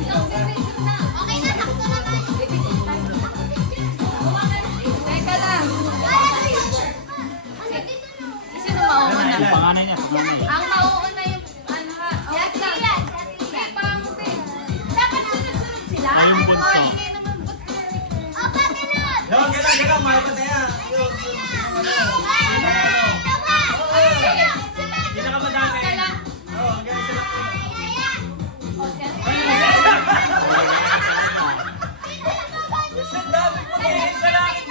Okay na, takto na tayo. Teka lang. Sino mauuna? Panganay niya. Ang mauuna yung ano ha? Wait lang. Wait, pangamutin. Dapat sunod-sunod sila. Ay, yung bunso. Ay, hindi naman bunso. Oh, bakit nun? Yo, gano'n, mahal pa tayo. Hindi na ka madami. Oo, ganun sila. Sa dami po tingin sa langit.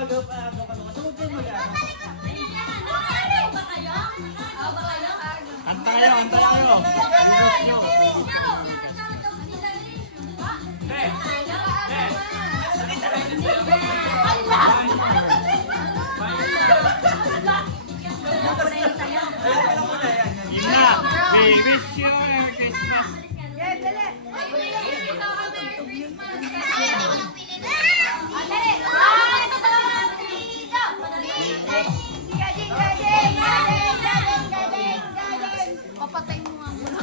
Agaw pa naman. So, huwag kayo mag-ano. Anta kayo, anta kayo. Yun na. We wish you a Christmas. Papatay mo nga muna.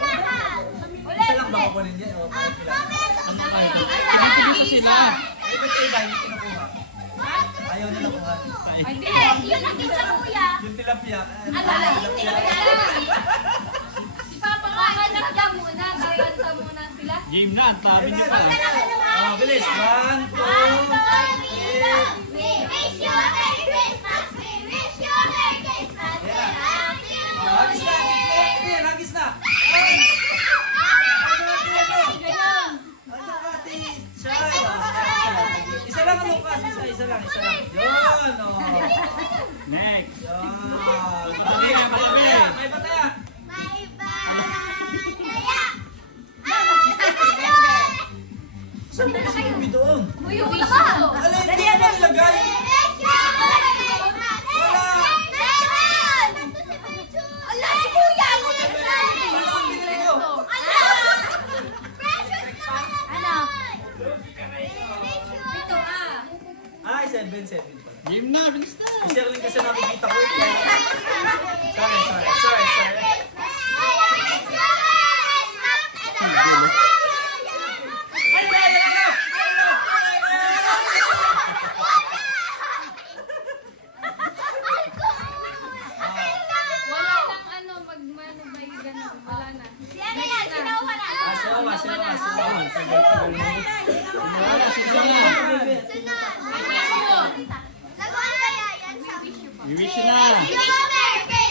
Isa lang ba kukunin niya? O, Dito sila. ay, ba't kayo ba? Hindi kinukuha. Ayaw nila kuha. Hindi, yun ang kitsa kuya. Yung tilapia. Si Papa kahanap ka muna, kakanta muna sila. Game na, ang sabi niyo pa. Oh, bilis. 1, 2, 3. Hagis na. Ayan, hagis na. Isa lang ang bukas. Isa lang. Yun, oh. Next. Yun. Marami. May pataya. Saan mo kasi yung doon? Yung iba. Alay, hindi mo nilagay. Ala, si kuya! Ano ang pinili ko? Ano? Ito Ay, 7 pala. Game na, bilis na. Si Sherlyn kasi nakikita ko. Sorry. Wala lang ano, magmano ba yung gano'n? Wala na. We wish you na.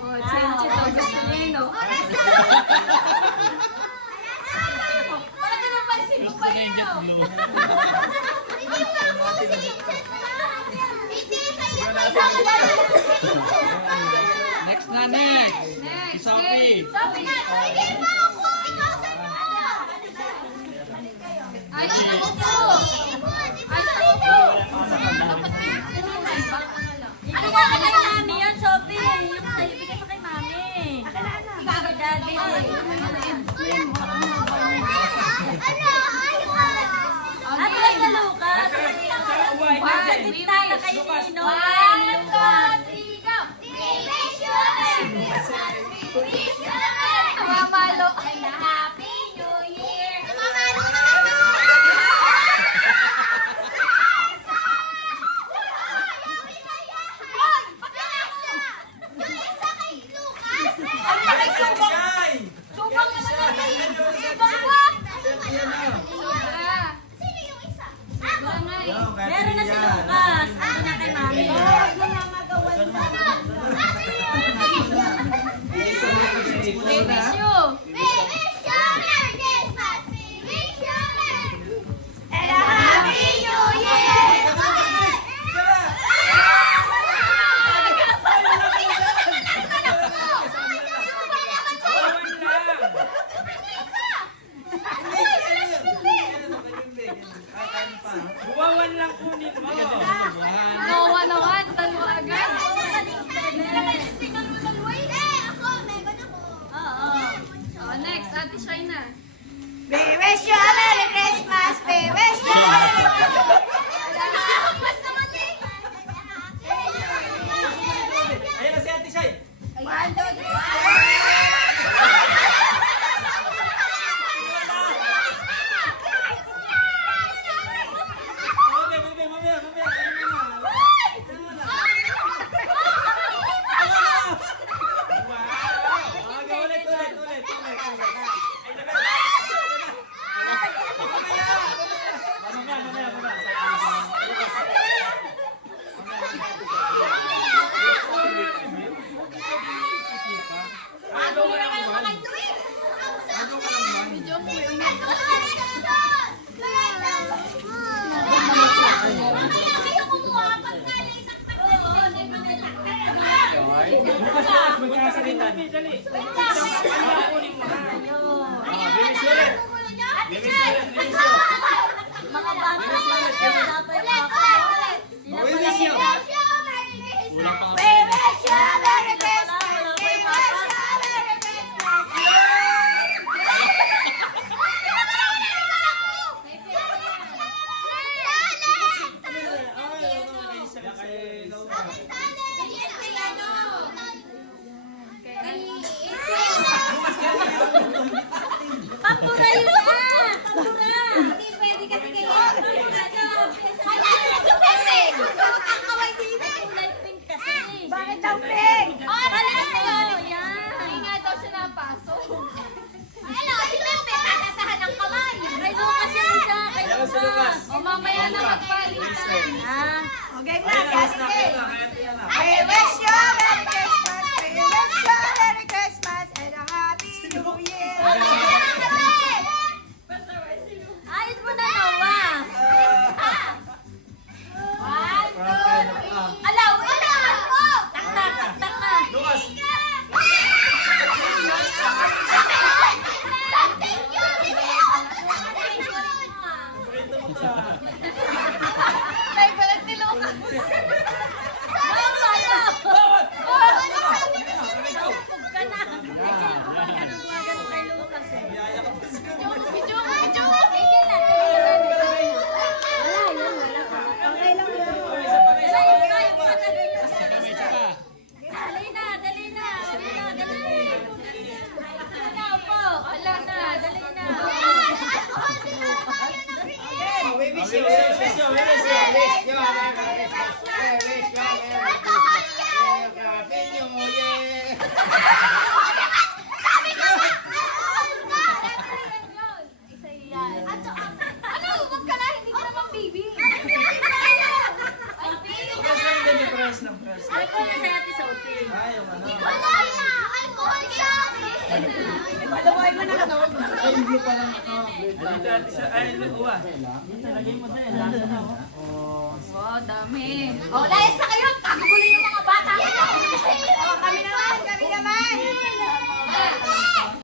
Oh, Chenchi daw gusto niya yun, no? Wala ka naman pansin mo pa yun, no? Next na, next. Si Sophie. Sophie na! Ay, sa upo! Ay, sa upo! Dapat may iba ka na lang. Ano ba kay mami yan, Sophie? Yung sa'yo, bigay pa kay mami. Kay daddy. Atlas na Lucas. Sa gitna na kayo ni Noah. Mamalo. Happy New Year! Meron na si Lucas. Ando na kay mami. We wish you. And a Happy New Year! Buwawan lang kunin mo. Nawa naman, dalawa agad. Oh, next, Ate Shaina. We wish you a Merry Christmas. We wish you a Merry Christmas. Ayan na si Ate Shay. 1, 2, 3. Mamaya. Ulit. Magkasalitan. Mga bata, dapat ako. Sila We pala wish you a Merry Christmas. We wish you a Merry Christmas. Pampura yun na! Pampura! Kulay pink kasi. Bakit daw pink? Pala sa'yo, yan. Hindi nga daw siya napasok. Kay Lucas yung isa, kay Ayan si Lucas. O, mamaya na magpalitan. Ah, Okay, Ayan na, Ate last na. Shay. Ayan na. We wish you a Merry Christmas. We wish you a Merry Christmas and a Happy New Year. ayos mo na, Noah. Tak na. Lucas. Kwento mo to. Ay, balat ni Lucas. Pug ka na. Ay, siya yung gumagano kay Lucas eh. Biyaya ka pa sa Video. Tigil na, tigil na. Wala, yun, wala pa. Okay lang yun. Wala, yun pa, yung mga tagay. Dali na, dali na. Wala po. Wala na, dali na. We wish you. Wag ka na, hindi ka naman baby. Press ng press. Ay, ko na sa Ate Sophie. Ay, yung ano. Paluway mo na lang. Ay, yung blue pa lang. Ay, luwa. Wow, dami. Oh, layas na kayo. Kagugulo yung